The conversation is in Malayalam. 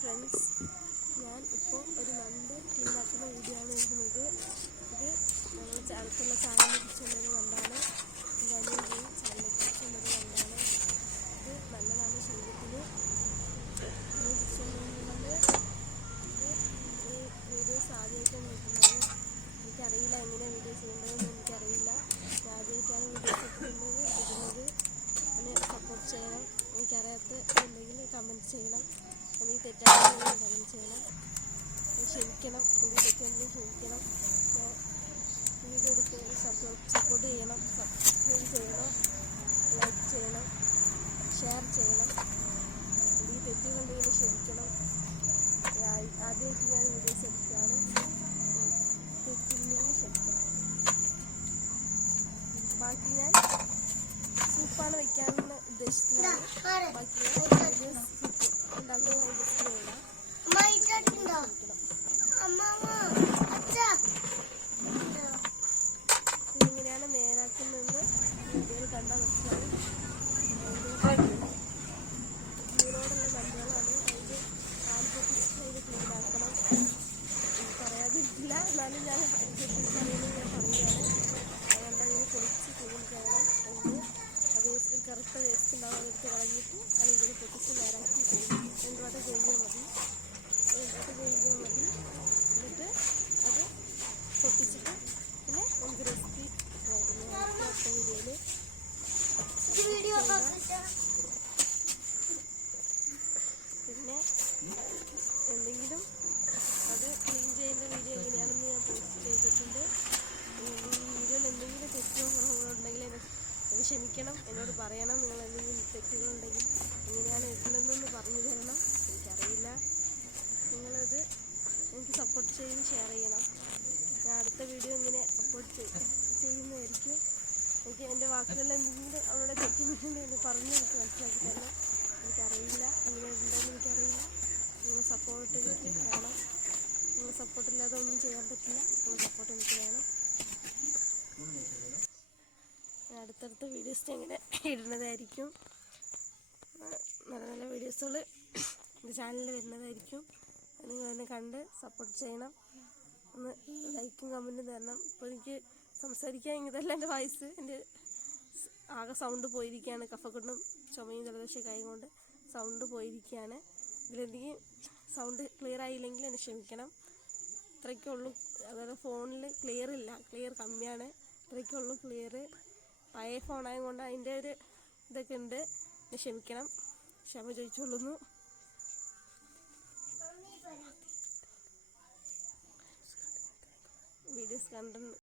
ഫ്രണ്ട്സ്, ഞാൻ ഇപ്പോൾ ഒരു നണ്ട് ക്ലീനാക്കുന്ന വീഡിയോ ആണ് എടുക്കുന്നത്. ഇത് ഞങ്ങൾ അടുത്തുള്ള ചാനലിനെ കുറിച്ചുള്ളത് കണ്ടാണ്, എൻ്റെ അനിയൻ പോയി ചാനലിനെ കുറിച്ചുള്ളത് കണ്ടാണ്. ഇത് നല്ലതാണ് ശരീരത്തിന്. അതിനെ കുറിച്ചുള്ളത് ഇത് ഈ വീഡിയോസ് ആദ്യമായിട്ടാണ് നോക്കുന്നത്. എനിക്കറിയില്ല എങ്ങനെ വീഡിയോ ചെയ്യേണ്ടതെന്ന് എനിക്കറിയില്ല. ഞാൻ ആദ്യമായിട്ടാണ് വീഡിയോസ് ഇടുന്നത്. എന്നെ സപ്പോർട്ട് ചെയ്യണം. എനിക്കറിയാത്ത എന്തെങ്കിലും കമൻറ്റ് ചെയ്യണം. എനിക്ക് തെറ്റാണെന്ന് കമൻറ്റ് ചെയ്യണം. ക്ഷമിക്കണം, എനിക്ക് തെറ്റുണ്ടെങ്കിൽ ക്ഷമിക്കണം. വീഡിയോ എടുത്ത് സപ്പോർട്ട് ചെയ്യണം, സബ്സ്ക്രൈബ് ചെയ്യണം, ലൈക്ക് ചെയ്യണം, ഷെയർ ചെയ്യണം. എനിക്ക് തെറ്റുകളുണ്ടെങ്കിൽ ക്ഷമിക്കണം. ആദ്യമായിട്ട് ഞാൻ വീഡിയോസ് എടുക്കുകയാണ്. തെറ്റുണ്ടെങ്കിൽ ക്ഷമിക്കണം. ബാക്കി ഞാൻ സൂപ്പാണ് വയ്ക്കാനുള്ള ഉദ്ദേശത്തിലാണ്. ബാക്കി വീഡിയോസ് സൂപ്പ് ഉണ്ടാക്കുന്ന ഉദ്ദേശത്തിലുള്ള ഇങ്ങനെയാണ് നേരാക്കുന്നതെന്ന് വീഡിയോയിൽ കണ്ടാൽ മനസ്സിലാവും. ജീവനോടുള്ള നന്ദികളാണ്. അതിൻ്റെ കാല് പൊട്ടിച്ചിട്ട് അതിന് ക്ലീനാക്കണം. പറയാതിരിക്കില്ല, എന്നാലും ഞാൻ പറയുന്നത് ഞാൻ പറയുകയാണ്. അതുകൊണ്ട് അതിന് പൊളിച്ച് ക്ലീൻ ചെയ്യണം. അതിന് വേസ്റ്റ്, കറുത്ത വേസ്റ്റ് ഉണ്ടാവും, അതെടുത്ത് കളഞ്ഞിട്ട് അത് ഇതിന് പൊട്ടിച്ച് നേരാക്കി രണ്ടുവട്ടം കഴുകിയാൽ മതി. എന്നിട്ട് അത് പൊട്ടിച്ചിട്ട് പിന്നെ നമുക്ക് റെസിപ്പി അടുത്ത വീഡിയോയിൽ പിന്നെ എന്തെങ്കിലും അത് ക്ലീൻ ചെയ്യുന്ന വീഡിയോ എങ്ങനെയാണെന്ന് ഞാൻ പോസ്റ്റ് ചെയ്തിട്ടുണ്ട്. ഈ വീഡിയോയിൽ എന്തെങ്കിലും തെറ്റോ കുറവുകളുണ്ടെങ്കിൽ എന്നെ ക്ഷമിക്കണം, എന്നോട് പറയണം. നിങ്ങൾ എന്തെങ്കിലും തെറ്റുകളുണ്ടെങ്കിൽ എങ്ങനെയാണ് ഇടുന്നതെന്ന് പറഞ്ഞു തരണം. എനിക്കറിയില്ല. നിങ്ങളത് എനിക്ക് സപ്പോർട്ട് ചെയ്ത് ഷെയർ ചെയ്യണം. ഞാൻ അടുത്ത വീഡിയോ ഇങ്ങനെ സപ്പോർട്ട് ചെയ്യുന്നതായിരിക്കും. എനിക്ക് എൻ്റെ വാക്കുകളിൽ എന്തെങ്കിലും അവരുടെ തെറ്റുണ്ടെങ്കിൽ എന്ന് പറഞ്ഞ് എനിക്ക് മനസ്സിലാക്കി തരണം. എനിക്കറിയില്ല, എങ്ങനെ ഉണ്ടെന്ന് എനിക്കറിയില്ല. നിങ്ങൾ സപ്പോർട്ട് എനിക്ക് വേണം. നിങ്ങൾ സപ്പോർട്ടില്ലാതെ ഒന്നും ചെയ്യാൻ പറ്റില്ല. നിങ്ങൾ സപ്പോർട്ട് എനിക്ക് വേണം. അടുത്തടുത്ത വീഡിയോസ് എങ്ങനെ ഇടുന്നതായിരിക്കും. നല്ല നല്ല വീഡിയോസുകൾ എൻ്റെ ചാനലിൽ വരുന്നതായിരിക്കും. നിങ്ങളെന്നെ കണ്ട് സപ്പോർട്ട് ചെയ്യണം. ഒന്ന് ലൈക്കും കമൻറ്റും തരണം. ഇപ്പോൾ എനിക്ക് സംസാരിക്കാൻ ഇങ്ങനല്ല എൻ്റെ വോയിസ്. എൻ്റെ ആകെ സൗണ്ട് പോയിരിക്കുകയാണ്. കഫക്കെട്ടും ചുമയും ജലദോഷമൊക്കെ ആയതുകൊണ്ട് സൗണ്ട് പോയിരിക്കുകയാണ്. ഇതിലെന്തെങ്കിലും സൗണ്ട് ക്ലിയർ ആയില്ലെങ്കിൽ എന്നെ ക്ഷമിക്കണം. ഇത്രയ്ക്കുള്ളൂ. അതുപോലെ ഫോണിൽ ക്ലിയർ കമ്മിയാണ്. ഇത്രയ്ക്കുള്ളൂ ക്ലിയർ. പഴയ ഫോണായതുകൊണ്ട് അതിൻ്റെ ഒരു ഇതൊക്കെ ഉണ്ട്. എന്നെ ക്ഷമിക്കണം. ക്ഷമ ചോദിച്ചുകൊള്ളുന്നു. വീഡിയോസ്